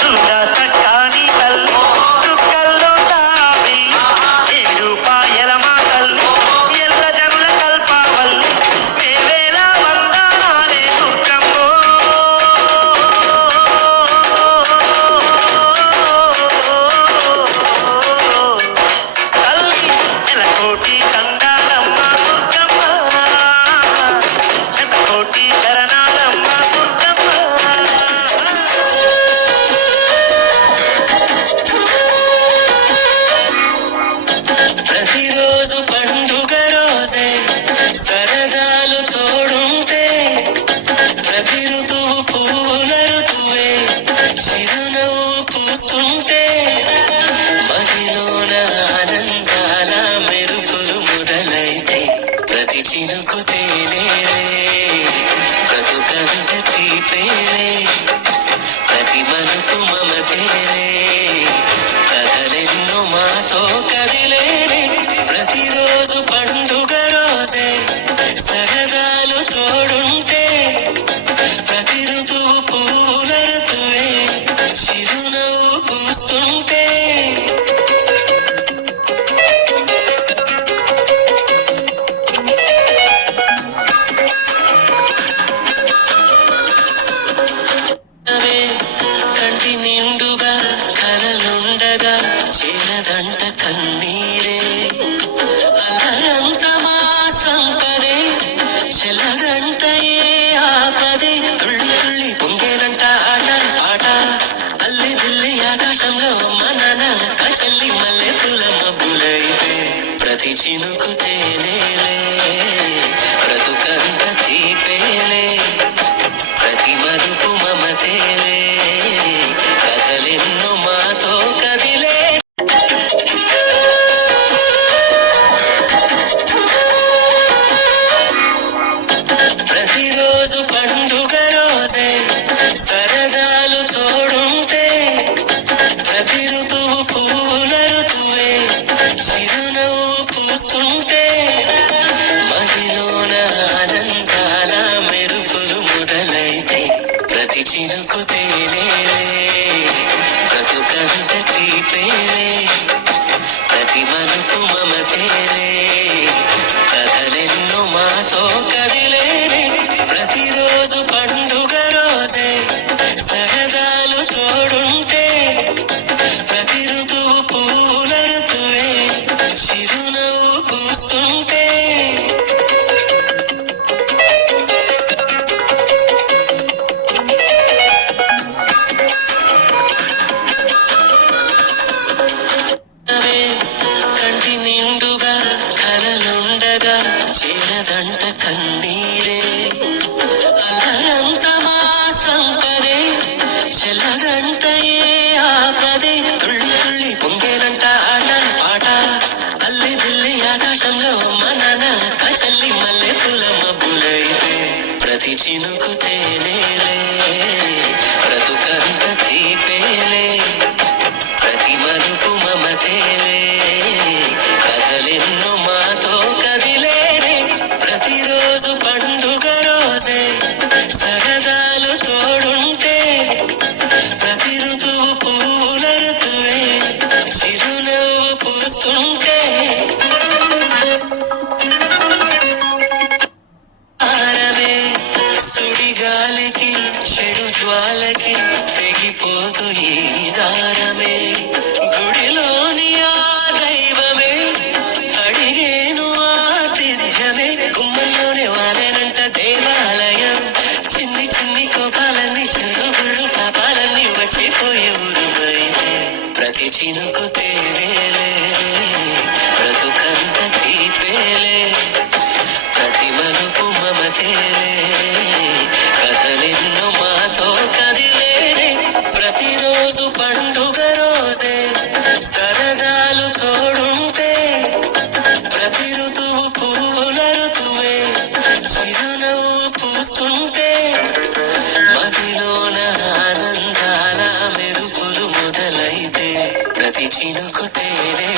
tudo చినుకు తేనే Que não contém. இழுக்கு தேவே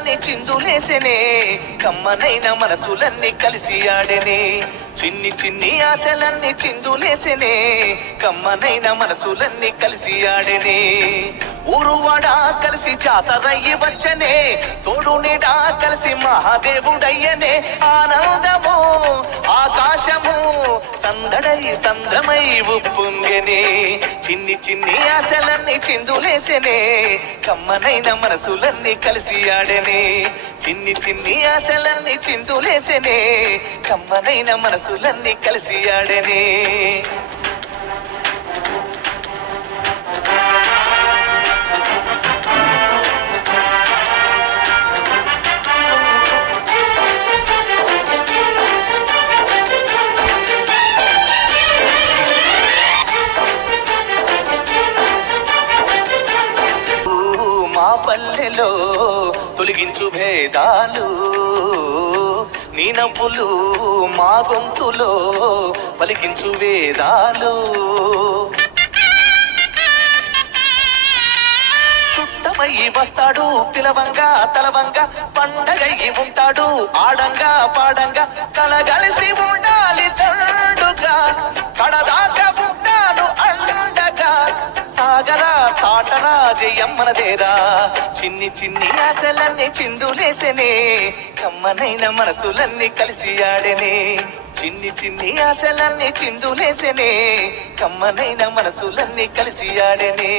చిందులేసెనే కమ్మనైన మనసులన్నీ కలిసి ఆడెనే. చిన్ని చిన్ని ఆశలన్నీ చిందులేసెనే కమ్మనైన మనసులన్నీ కలిసి ఆడెనే. ఊరువాడా కలిసి జాతరయ్యి వచ్చనే తోడు నీడ కలిసి మహాదేవుడయ్యనే. ఆనందము ఆకాశము సందడై సంద్రమై ఉప్పొంగెనే. చిన్ని చిన్ని ఆశలన్నీ చిందులేసెనే కమ్మనైన మనసులన్నీ కలిసి ఆడనే. చిన్ని చిన్ని ఆశలన్నీ చిందులేసెనే కమ్మనైన మనసులన్నీ కలిసి ఆడనే. నవ్వులు మా గొంతులో పలికించు వేదాలు. చుట్టమయ్యి వస్తాడు పిలవంగా తలవంగా పండగయ్యి ఉంటాడు ఆడంగా పాడంగా కలగలిసి ఉండాలి తండుగా కడదాకా జయమ్మనదేరా. చిన్ని చిన్ని ఆశలన్నీ చిందులేసెనే. కమ్మనైన మనసులన్నీ కలిసి ఆడెనే. చిన్ని చిన్ని ఆశలన్నీ చిందులేసెనే. కమ్మనైన మనసులన్నీ కలిసి ఆడెనే.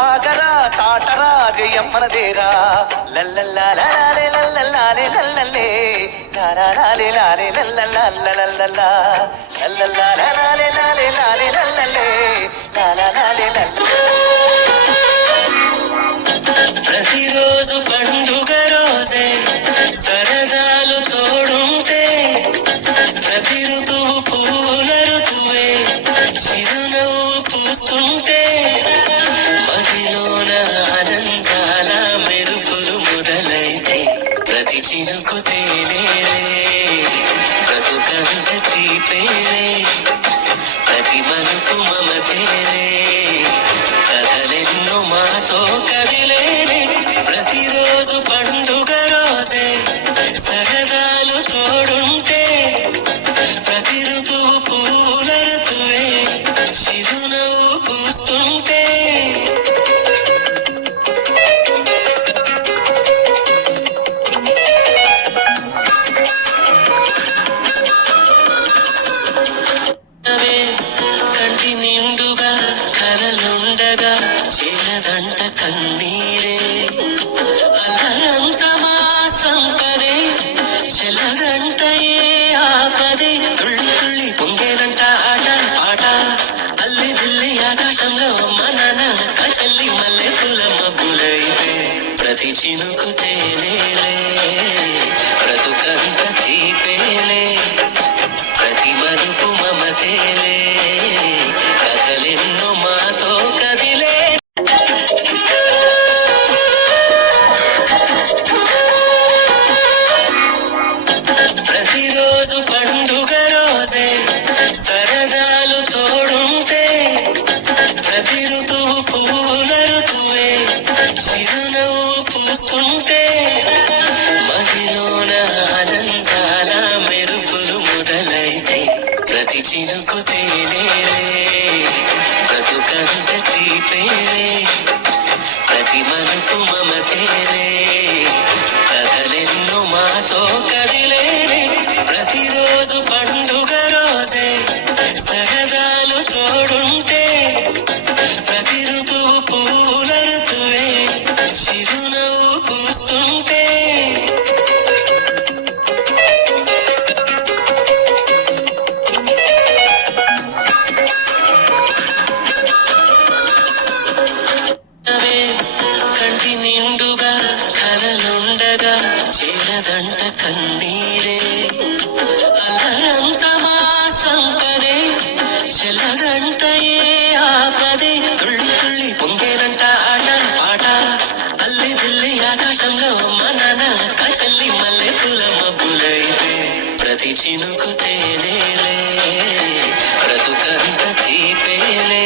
సాగరా చాటరా జయమ్మనదేరా లల్లల్లాలే లల్లల్లాలే లల్లల్లే. లాలాలే లాలే లల్లల్లాలల్లల్లా లల్లల్లాలే లాలే లాలే లల్లల్లే. లాలాలే ప్రతిరోజు పండుగ రోజే సరదాలు వెనుకు చినుకు తేనేలే బ్రతుకంత తీపేలే ప్రతి చినుకు తేనేలే బ్రతుకంత తీపేలే.